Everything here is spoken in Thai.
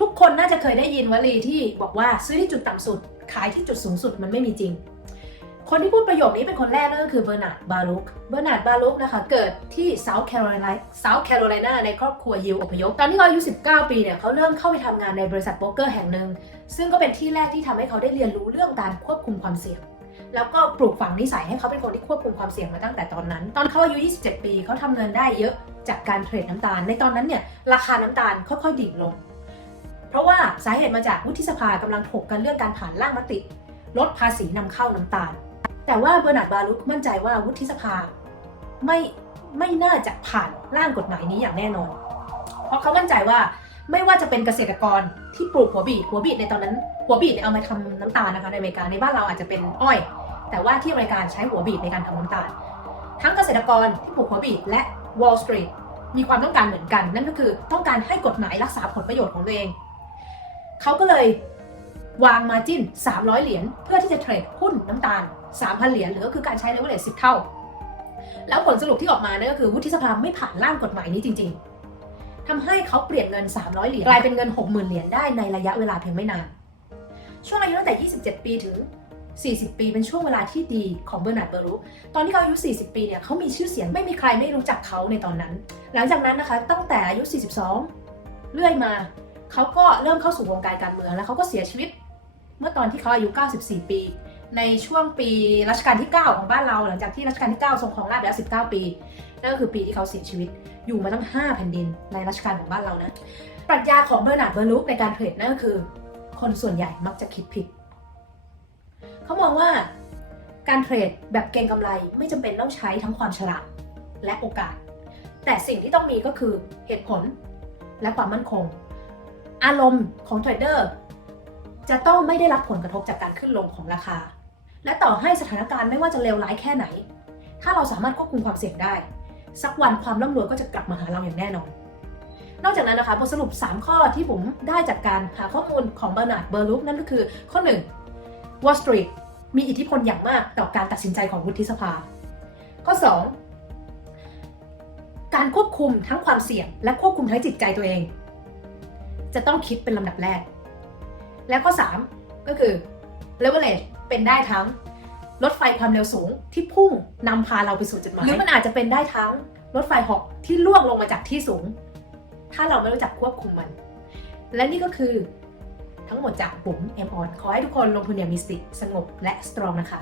ทุกคนน่าจะเคยได้ยินวลีที่บอกว่าซื้อที่จุดต่ำสุด ขายที่จุดสูงสุดมันไม่มีจริง คนที่พูดประโยคนี้เป็นคนแรกนั่นก็คือเบอร์นาร์ดบารุกเบอร์นาร์ดบารุกนะคะเกิดที่เซาท์แคโรไลนาเซาท์แคโรไลนาในครอบครัวยิวอพยพตอนที่เขาอายุ 19 ปีเนี่ยเขาเริ่มเข้าไปทำงานในบริษัทโบรกเกอร์แห่งหนึ่งซึ่งก็เป็นที่แรกที่ทำให้เขาได้เรียนรู้เรื่องการควบคุมความเสี่ยงแล้วก็ปลูกฝังนิสัยให้เขาเป็นคนที่ควบคุมความเสี่ยงมาตั้งแต่ตอนนั้น ตอนเขาอายุ 27 ปีเขาทำเงินได้เยอะจากการเทรดน้ำตาล ในตอนนั้นเนี่ยราคาน้ำตาลค่อยๆดิ่งลง เพราะว่าสาเหตุมาจากวุฒิสภากำลังถกกันเรื่องการผ่านร่างมติ ลดภาษีนำเข้าน้ำตาล แต่ว่าเบอร์นาร์ดบารุกมั่นใจว่าวุฒิสภาไม่ไม่น่าจะผ่านร่างกฎหมายนี้อย่างแน่นอน เพราะเขามั่นใจว่าไม่ว่าจะเป็นเกษตรกรที่ปลูกหัวบีดหัวบีดในตอนนั้น หัวบีดเนี่ยเอามาทำน้ำตาลนะคะในอเมริกาในบ้านเราอาจจะเป็นอ้อย แต่ว่าที่อเมริกาใช้หัวบีดในการทำน้ำตาล ทั้งเกษตรกรที่ปลูกหัวบีดและ Wall Street มีความต้องการเหมือนกัน นั่นก็คือต้องการให้กฎหมายรักษาผลประโยชน์ของตัวเอง เขาก็เลยวางมาจิ้น 300 เหรียญเพื่อที่จะเทรดหุ้นน้ำตาล 3,000 เหรียญหรือก็คือการใช้เลเวลเลส10เท่า แล้วผลสรุปที่ออกมาเนั่นก็คือวุฒิสภาไม่ผ่านร่างกฎหมายนี้จริง ๆทำให้เขาเปลี่ยนเงิน 300 เหรียญกลายเป็นเงิน 60,000 เหรียญได้ในระยะเวลาเพียงไม่นาน ช่วงอายุตั้งแต่ 27 ปีถึง 40 ปีเป็นช่วงเวลาที่ดีของเบอร์นาร์ดเบอรุตอนที่เขาอายุ 40 ปีเนี่ยเขามีชื่อเสียงไม่มีใครไม่รู้จักเขาในตอนนั้น หลังจากนั้นนะคะตั้งแต่อายุ 42 เรื่อยมา เขาก็เริ่มเข้าสู่วงการการเมืองแล้วเขาก็เสียชีวิต เมื่อตอนที่เขาอายุ 94 ปี ในช่วงปีรัชกาลที่ 9 ของบ้านเรา หลังจากที่รัชกาลที่ 9 ทรงครองราชย์แล้ว 19 ปีนั่นก็คือปีที่เขาเสียชีวิตอยู่มาตั้ง 5 แผ่นดินในรัชกาลของบ้านเรานะปรัชญาของเบอร์นาร์ดเบอร์ลุกในการเทรดนั่นก็คือ คนส่วนใหญ่มักจะคิดผิดเขามองว่าการเทรดแบบเก็งกำไรไม่จำเป็นต้องใช้ทั้งความฉลาดและโอกาส แต่สิ่งที่ต้องมีก็คือเหตุผลและความมั่นคง อารมณ์ของเทรดเดอร์จะต้องไม่ได้รับผลกระทบจากการขึ้นลงของราคา และต่อให้สถานการณ์ไม่ว่าจะเลวร้ายแค่ไหน ถ้าเราสามารถควบคุมความเสี่ยงได้ สักวันความร่ำรวยก็จะกลับมาหาเราอย่างแน่นอน นอกจากนั้นนะคะบทสรุป 3 ข้อที่ผมได้จากการหาข้อมูลของเบอร์นาร์ดเบอร์ลุกนั่นก็คือข้อ 1 Wall Street มีอิทธิพลอย่างมากต่อการตัดสินใจของวุฒิสภา ข้อ 2 การควบคุมทั้งความเสี่ยง และควบคุมทั้งจิตใจตัวเอง จะต้องคิดเป็นลำดับแรก และข้อ3ก็คือ leverage เป็นได้ทั้งรถไฟความเร็วสูงที่พุ่งนำพาเราไปสู่จุดหมายหรือมันอาจจะเป็นได้ทั้งรถไฟหอกที่ล่วงลงมาจากที่สูง ถ้าเราไม่รู้จักควบคุมมัน และนี่ก็คือทั้งหมดจากปุ๋มเอ็มออนขอให้ทุกคนลงทุนอย่างมีสติสงบและสตรองนะคะ